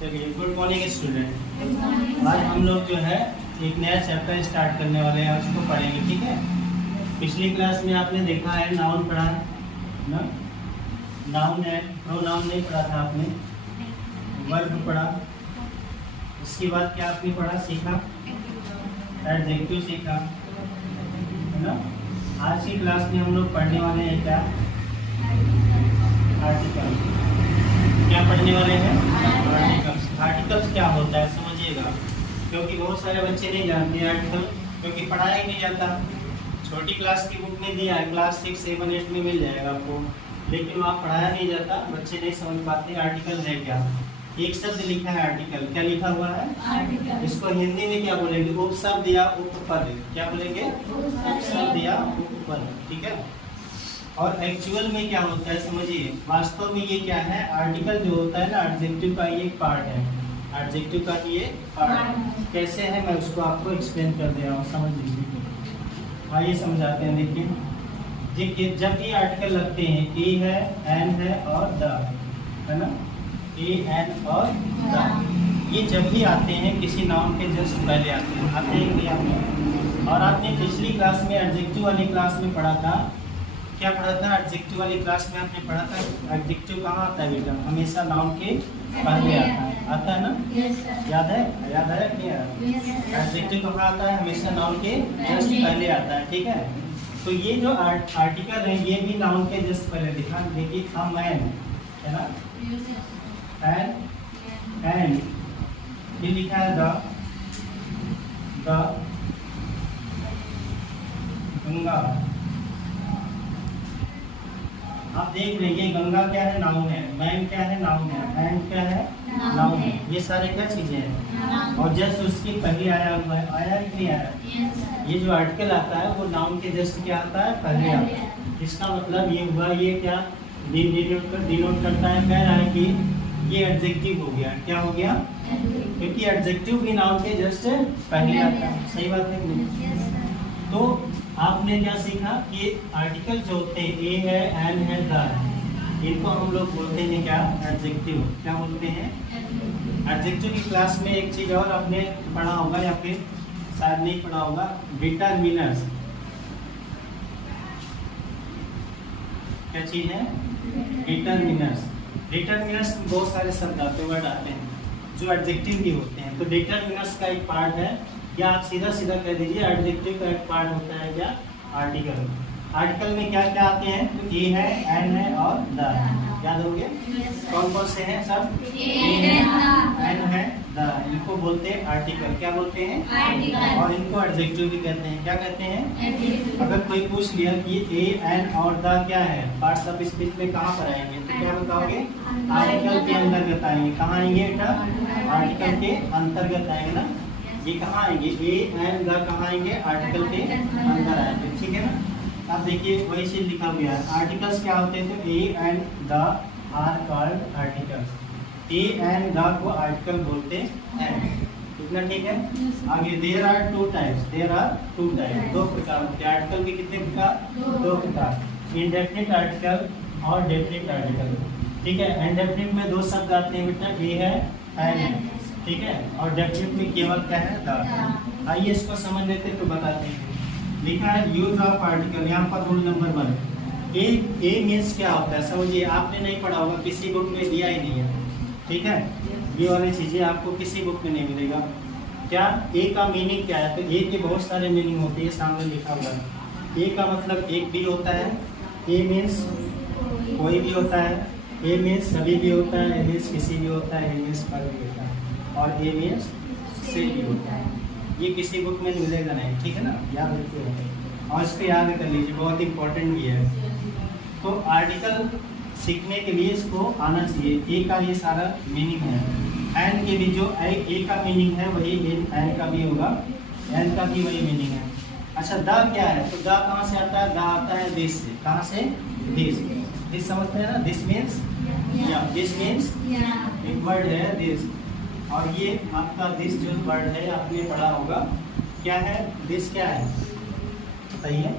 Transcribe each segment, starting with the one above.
चलिए, good morning student. आज हम लोग जो है एक नया चैप्टर स्टार्ट करने वाले हैं, उसको पढ़ेंगे। ठीक है, पिछली क्लास में आपने देखा है नाउन पढ़ा है ना, नाउन है, प्रोनाउन नहीं पढ़ा था आपने, वर्ब पढ़ा। इसके बाद क्या आपने पढ़ा सीखा, एडजेक्टिव सीखा है ना। आज की क्लास में हम लोग पढ़ने वाले हैं क्या, आर्टिकल। क्या पढ़ने वाले हैं, आर्टिकल्स। आर्टिकल्स क्या होता है समझिएगा, क्योंकि बहुत सारे बच्चे नहीं जानते हैं आर्टिकल, क्योंकि पढ़ाया ही नहीं जाता। छोटी क्लास की बुक में दिया है, क्लास 6, 7, 8 में मिल जाएगा आपको, लेकिन वहाँ पढ़ाया नहीं जाता, बच्चे नहीं समझ पाते आर्टिकल है क्या। एक शब्द लिखा है आर्टिकल, क्या लिखा हुआ है आर्टिकल। इसको हिंदी में क्या बोलेंगे, उपशब्द या उपपद। क्या बोलेंगे, उपशब्द या उपपद। ठीक है, और एक्चुअल में क्या होता है समझिए, वास्तव में ये क्या है, आर्टिकल जो होता है ना, एडजेक्टिव का ये पार्ट है। एडजेक्टिव का ये पार्ट कैसे है, मैं उसको आपको एक्सप्लेन कर दे रहा हूँ, समझ लीजिए। आइए समझाते हैं। देखिए, जब भी आर्टिकल लगते हैं, ए है, एन है और द, है ना, ए एन और द, ये जब भी आते हैं किसी नाउन के जस्ट पहले आते हैं कि आपने। और आपने पिछली क्लास में एडजेक्टिव वाली क्लास में पढ़ा था, क्या पढ़ा था, एडजेक्टिव वाली क्लास में आपने पढ़ा था। एडजेक्टिव कहाँ आता है बेटा, हमेशा नाउन के पहले आता है ना। याद है क्या, एडजेक्टिव कहाँ आता है, हमेशा नाउन के जस्ट पहले आता है। ठीक है, तो ये जो आर्टिकल है ये भी नाउन के जस्ट पहले दिखा। देखिए, अ मैन है ना, एंड ये लिखा है द गंगा। आप देख रहे हैं गंगा क्या है, नाउन है, मैन क्या है, नाउन है, एंड क्या है, नाउन है। ये सारे क्या चीजें हैं, और जस्ट उसके पहले आया हुआ है, आया कि नहीं आया। ये जो आर्टिकल आता है वो नाउन के जस्ट क्या आता है, पहले आता है। इसका मतलब ये हुआ, ये क्या डिनोट करता है, कह रहा है कि ये एडजेक्टिव हो गया। क्या हो गया, क्योंकि एडजेक्टिव भी नाउन के जस्ट पहले आता है। सही बात है कि नहीं। तो आपने क्या सीखा कि आर्टिकल जो होते हैं, ए है, एन है, द है, इनको हम लोग बोलते हैं क्या, एडजेक्टिव। क्या बोलते हैं, एडजेक्टिव की क्लास में एक चीज और आपने पढ़ा होगा या फिर शायद नहीं पढ़ा होगा, डिटरमिनर्स। क्या चीज है, डिटरमिनर्स। डिटरमिनर्स में बहुत सारे शब्द आते हैं, वर्ड आते हैं जो एडजेक्टिव भी होते हैं। तो डिटरमिनर्स का एक पार्ट है, या आप सीधा सीधा कह दीजिए एडजेक्टिव का एक पार्ट होता है क्या, आर्टिकल। आर्टिकल में क्या क्या आते हैं, तो ए है, एन है और द। याद हो गया, कौन कौन से हैं सब, ए है, एन है, द, इनको बोलते हैं आर्टिकल। क्या बोलते हैं, आर्टिकल। और इनको एडजेक्टिव भी कहते हैं। क्या कहते हैं, अगर कोई पूछ लिया कि ए, एन और द क्या है, पार्ट्स ऑफ स्पीच में कहाँ पर आएंगे, तो क्या बताओगे, आर्टिकल के अंतर्गत आएंगे। कहाँ आएंगे बेटा, आर्टिकल के अंतर्गत आएंगे ना। ये कहाँ आएंगे, ए एंड द कहाँ आएंगे, आर्टिकल के अंदर आएंगे। ठीक है ना। अब देखिए वही चीज लिखा हुआ है, आर्टिकल्स क्या होते हैं, तो a and the are called articles. A and the को आर्टिकल बोलते हैं। इतना ठीक है। आगे देयर आर टू टाइप्स, दो प्रकार होते हैं आर्टिकल के। कितने प्रकार, दो प्रकार, इंडेफिनिट आर्टिकल और डेफिनिट आर्टिकल। ठीक है, इंडेफिनिट में दो शब्द आते हैं बेटा, ए है, एन है। ठीक है, और डेफिनिट में केवल क्या है, द। आइए इसको समझ लेते तो बताते हैं। लिखा है यूज ऑफ आर्टिकल, यहाँ पर रूल नंबर 1। ए मीन्स क्या होता है समझिए, आपने नहीं पढ़ा होगा, किसी बुक में दिया ही नहीं है। ठीक है, ये वाली चीजें आपको किसी बुक में नहीं मिलेगा। क्या, ए का मीनिंग क्या है, तो ए के बहुत सारे मीनिंग होते हैं, सामने लिखा हुआ है। ए का मतलब एक भी होता है, ए मीन्स कोई भी होता है, ए मीन्स सभी भी होता है, ए मीन्स किसी भी होता है, ए मीन्स पर भी होता है, और ए मीन्स से भी होता है। ये किसी बुक में मिलेगा नहीं। ठीक है ना, याद रखिए और इसको याद कर लीजिए, बहुत इंपॉर्टेंट भी है। तो आर्टिकल सीखने के लिए इसको आना चाहिए। ए का ये सारा मीनिंग है, एन के भी जो ए का मीनिंग है वही एन का भी होगा, एन का भी वही मीनिंग है। अच्छा, द क्या है, तो द कहाँ से आता है, द आता है देश से। कहाँ से, दिस समझते हैं ना, दिस मीन्स, या दिस मीन्स एक वर्ड है दिस, और ये आपका दिस जो वर्ड है आपने पढ़ा होगा, क्या है, दिस क्या है, सही है।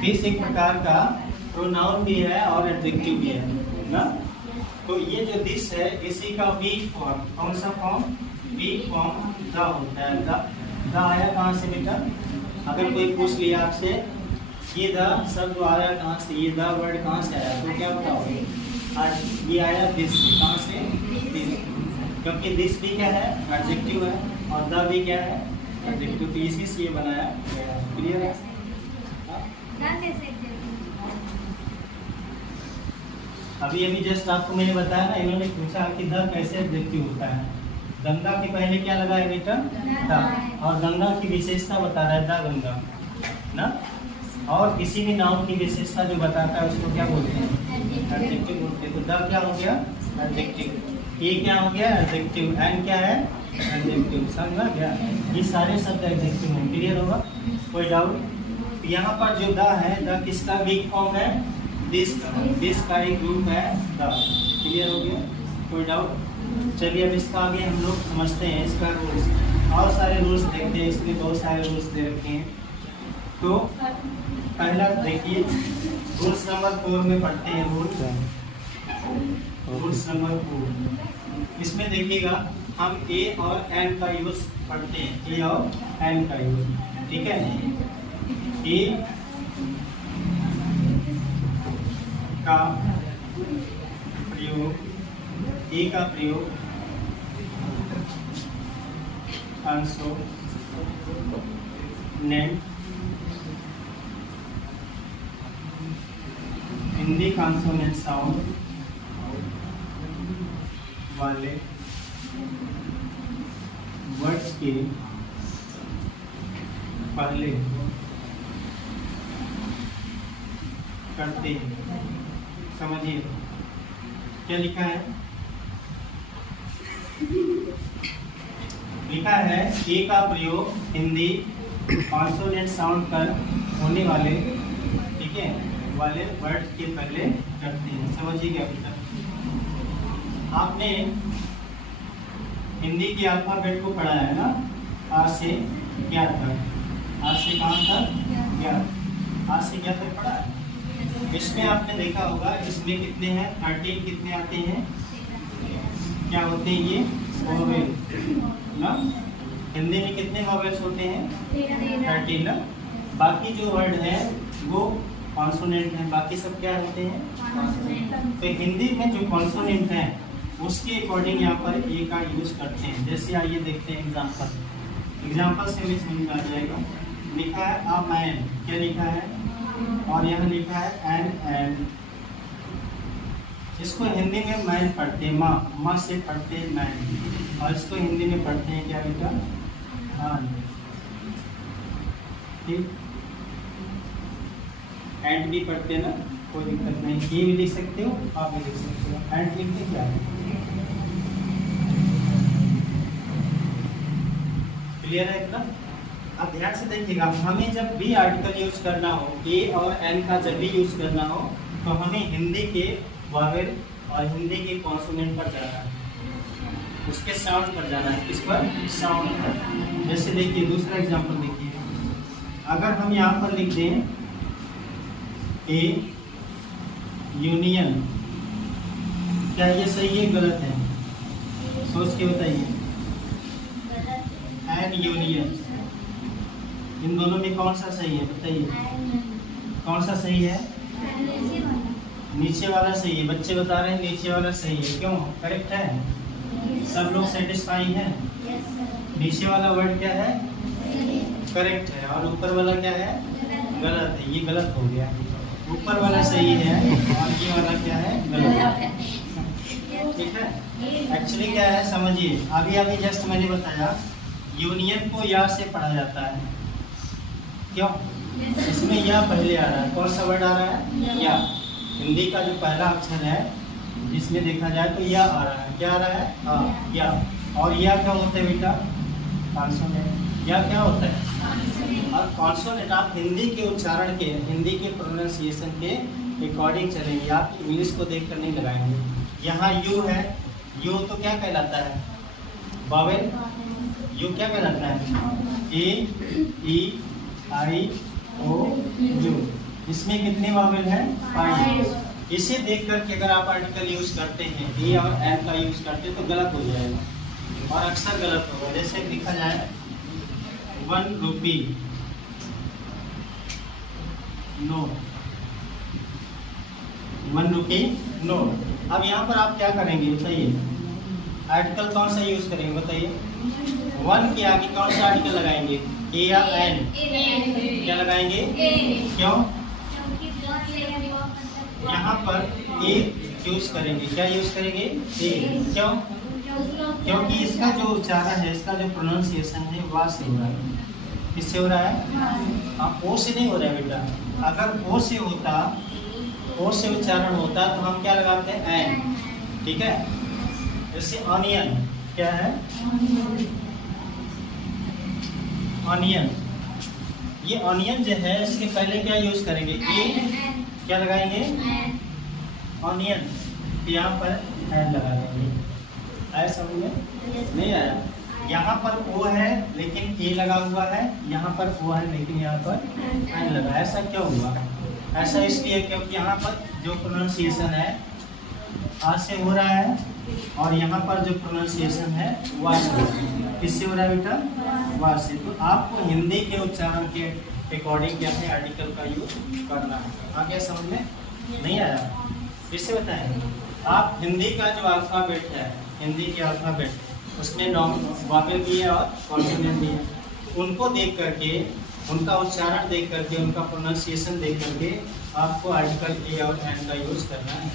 दिस एक प्रकार का प्रोनाउन भी है और एडजेक्टिव भी है ना। तो ये जो दिस है इसी का वीक फॉर्म, कौन सा फॉर्म? वीक फॉर्म द होता है। द आया कहाँ से बेटा? अगर कोई पूछ लिया आपसे ये द शब्द आ रहा है कहाँ से, ये द वर्ड कहाँ से आया, तो क्या बताओगे? आज ये आया दिस से, कहाँ से? दिस, क्योंकि दिस भी क्या है? एडजेक्टिव है, और द भी क्या है? एडजेक्टिव। तो इसी से ये बनाया गया। क्लियर है? अभी अभी जस्ट आपको मैंने बताया ना, इन्होंने पूछा कि द कैसे एडजेक्टिव होता है। गंगा के पहले क्या लगा है बेटा? द, और गंगा की विशेषता बता रहा है द गंगा ना। और किसी भी नाउन की विशेषता जो बताता है उसको क्या बोलते हैं? एडजेक्टिव बोलते हैं। तो द क्या हो गया? एडजेक्टिव। ये क्या हो गया? एडजेक्टिव। एंड क्या है? एडजेक्टिव। समझा क्या? ये सारे शब्द एडजेक्टिव हैं। क्लियर होगा? कोई डाउट? यहाँ पर जो द है, द किसका वीक फॉर्म है? दिस का एक ग्रुप है द। क्लियर हो गया? कोई डाउट? चलिए अब इसका आगे हम लोग समझते हैं इसका रूल्स। और सारे रूल्स देखते हैं, इसमें बहुत सारे रूल्स दे रखे हैं। तो पहला देखिए, रूल्स नंबर 4 में पढ़ते हैं। रूल्स नंबर 4, इसमें देखिएगा हम ए और एन का यूज पढ़ते हैं। ए और एन का यूज, ठीक है? ए का प्रयोग, ए का प्रयोग कंसोनेंट, हिंदी कंसोनेंट साउंड वाले वर्ड्स के पहले करते हैं। समझिए क्या लिखा है? लिखा है ए का प्रयोग हिंदी कॉन्सोनेंट साउंड पर होने वाले, ठीक है, वाले वर्ड के पहले करते हैं। समझिएगा बेटा, आपने हिंदी के अल्फाबेट को पढ़ा है ना, आ से क्या तक। आ से कहाँ तक? क्या। आ से क्या तक पढ़ा है? इसमें आपने देखा होगा, इसमें कितने हैं? 13 कितने आते हैं? क्या होते हैं ये? वोवेल ना। हिंदी में कितने वोवेल्स होते हैं? 13 ना। बाकी जो वर्ड है वो कॉन्सोनेंट है, बाकी सब क्या होते हैं? तो हिंदी में जो कॉन्सोनेंट है उसके अकॉर्डिंग यहाँ पर ए का यूज करते हैं। जैसे आइए देखते हैं एग्जाम्पल से हमें समझ आ जाएगा। लिखा है अ मैन, क्या लिखा है? और यहाँ लिखा है एन। इसको हिंदी में मैन पढ़ते हैं, माँ से पढ़ते हैं मैन, और इसको हिंदी में पढ़ते हैं क्या बेटा? आन। ठीक, एंड भी पढ़ते हैं ना, कोई दिक्कत नहीं। ये भी लिख सकते हो, आप भी लिख सकते हो। एंड लिखते क्या है? क्लियर है इतना? अब ध्यान से देखिएगा, हमें जब भी आर्टिकल यूज करना हो, ए और एन का जब भी यूज करना हो, तो हमें हिंदी के वावेल और हिंदी के कॉन्सोनेंट पर जाना है, उसके साउंड पर जाना है। किस पर? साउंड पर। जैसे देखिए दूसरा एग्जांपल देखिए, अगर हम यहाँ पर लिख दें ए यूनियन, क्या ये सही है गलत है? सोच के बताइए। एन यूनियन, इन दोनों में कौन सा सही है बताइए? कौन सा सही है? नीचे वाला सही है। बच्चे बता रहे हैं नीचे वाला सही है। क्यों? करेक्ट है? सब लोग सेटिस्फाई हैं? नीचे वाला वर्ड क्या है? करेक्ट है, और ऊपर वाला क्या है? गलत है। ये गलत हो गया। ऊपर वाला सही है और ये वाला क्या है? गलत है। ठीक है? एक्चुअली क्या है समझिए, अभी जस्ट मैंने बताया यूनियन को या से पढ़ा जाता है। क्यों? इसमें या पहले आ रहा है। कौन सा वर्ड आ रहा है? या। हिंदी का जो पहला अक्षर है जिसमें देखा जाए तो या आ रहा है। क्या आ रहा है? या। और या क्या होता है बेटा? कॉन्सोनेंट। या क्या होता है? और कॉन्सोनेंट आप हिंदी के उच्चारण के, हिंदी के प्रोनाउंसिएशन के अकॉर्डिंग चलेंगे, आप इंग्लिश को देखकर नहीं लगाएंगे। यहाँ यू है, यू तो क्या कहलाता है? वावेल। यू क्या कहलाता है? ए, ई, आई, ओ, यू। इसमें कितने वावेल हैं? 5। इसे देख करके अगर आप आर्टिकल यूज करते हैं ए और एन का यूज करते हैं तो गलत हो जाएगा और अक्सर गलत होगा। जैसे लिखा जाए 1 रुपी नोट, 1 रुपी नोट। अब यहाँ पर आप क्या करेंगे बताइए, आर्टिकल कौन सा यूज करेंगे बताइए। 1 के आगे कौन सा आर्टिकल लगाएंगे, ए या एन? क्या लगाएंगे? क्यों? यहाँ पर ए यूज करेंगे। क्या यूज करेंगे? ए। क्यों? क्योंकि इसका जो उच्चारण है, इसका जो प्रोनाउंसिएशन है वा से हो रहा है। किससे हो रहा है? हाँ, ओ से नहीं हो रहा है बेटा। अगर ओ से होता, ओ से उच्चारण होता तो हम क्या लगाते हैं? एन। ठीक है। जैसे ऑनियन, क्या है? ऑनियन। ये ऑनियन जो है इसके पहले क्या यूज करेंगे? ए। क्या लगाएंगे? ऑनियन। यहाँ पर एन लगा देंगे। आया समझ में? नहीं आया? यहाँ पर ओ है लेकिन ए लगा हुआ है, यहाँ पर ओ है लेकिन यहाँ पर एन लगा। ऐसा क्यों हुआ? ऐसा इसलिए क्योंकि यहाँ पर जो प्रोनाउंसिएशन है आ से हो रहा है और यहाँ पर जो प्रोनाउंसिएशन है वा से हो रहा है। किससे हो रहा है बेटा? वा से। तो आपको हिंदी के उच्चारण के अकॉर्डिंग क्या है आर्टिकल का यूज करना है। आ गया समझ में? नहीं आया? फिर बताएं। आप हिंदी का जो अल्फाबेट है, हिंदी के अल्फाबेट उसमें वॉवेल भी है और कॉन्सोनेंट भी है। उनको देख करके, उनका उच्चारण देख करके, उनका प्रोनाउंसिएशन देख करके आपको आर्टिकल ए और एन का यूज करना है।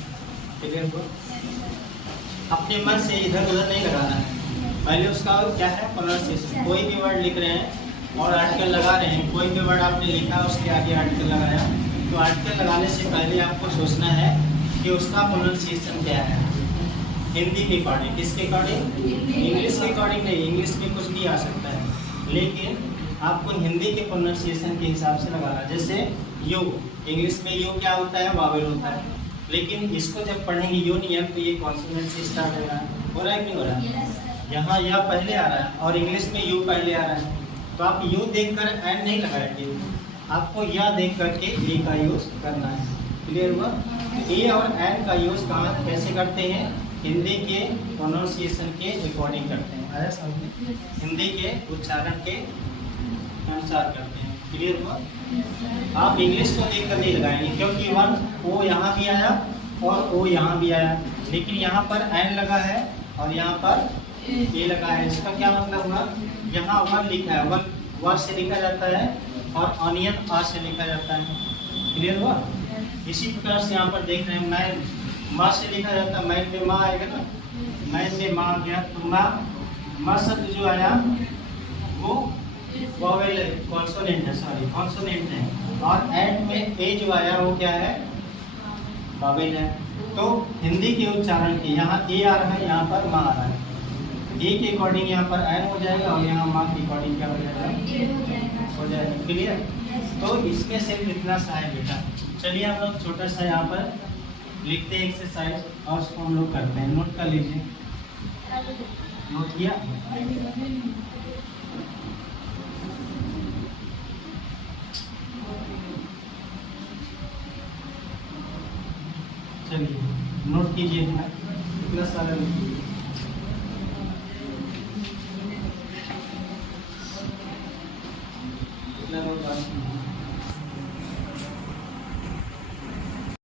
क्लियर हो? अपने मन से इधर उधर नहीं लगाना है। पहले उसका क्या है प्रोनाउंसिएशन। कोई भी वर्ड लिख रहे हैं और आर्टिकल लगा रहे हैं, कोई भी वर्ड आपने लिखा उसके आगे आर्टिकल लगाया, तो आर्टिकल लगाने से पहले आपको सोचना है कि उसका प्रोनाउंसिएशन क्या है हिंदी के अकॉर्डिंग। किसके अकॉर्डिंग? इंग्लिश के अकॉर्डिंग नहीं। इंग्लिश में कुछ भी आ सकता है, लेकिन आपको हिंदी के प्रोनाउंसिएशन के हिसाब से लगाना। जैसे यू, इंग्लिश में यू क्या होता है? वावेल होता है, लेकिन इसको जब पढ़ेंगे यूनियन तो ये कॉन्सोनेंट से स्टार्ट हो रहा है। हो रहा है कि नहीं हो रहा है? यहाँ यह पहले आ रहा है और इंग्लिश में यू पहले आ रहा है, तो आप यू देखकर एन नहीं लगाएंगे, आपको यह देख करके ए का यूज करना है। क्लियर हुआ? ए और एन का यूज कहाँ कैसे करते हैं? हिंदी के प्रोनाउंसिएशन के अकॉर्डिंग करते हैं। आया समझ में? हिंदी के उच्चारण के अनुसार करते हैं। क्लियर हुआ? आप इंग्लिश को देख कर नहीं लगाएंगे, क्योंकि 1 ओ यहाँ भी आया और ओ यहाँ भी आया, लेकिन यहाँ पर एन लगा है और यहाँ पर ए लगा है। इसका क्या मतलब हुआ? यहाँ 1 लिखा है, 1 व से लिखा जाता है और ऑनियन आ से लिखा जाता है। क्लियर हुआ? इसी प्रकार से यहाँ पर देख रहे हैं मैन, माँ से लिखा जाता है, मैन में माँ आएगा ना, मैन में माँ आ गया, तो माँ शब्द जो आया वो वोवेल कॉन्सोनेंट है, सॉरी कॉन्सोनेंट है, और एंड में ए जो आया वो क्या है? वोवेल है। तो हिंदी के उच्चारण के यहाँ ए आ रहा है, यहाँ पर माँ आ रहा है। ए के अकॉर्डिंग यहाँ पर एन हो जाएगा और यहाँ माँ के अकॉर्डिंग क्या हो जाएगा? हो जाएगा। क्लियर? तो इसमें सिर्फ इतना सा है बेटा। चलिए हम लोग छोटा सा यहाँ पर लिखते हैं एक्सरसाइज और उसको हम लोग करते हैं। नोट कर लीजिए। नोट किया? चलिए नोट कीजिए। कितना सारा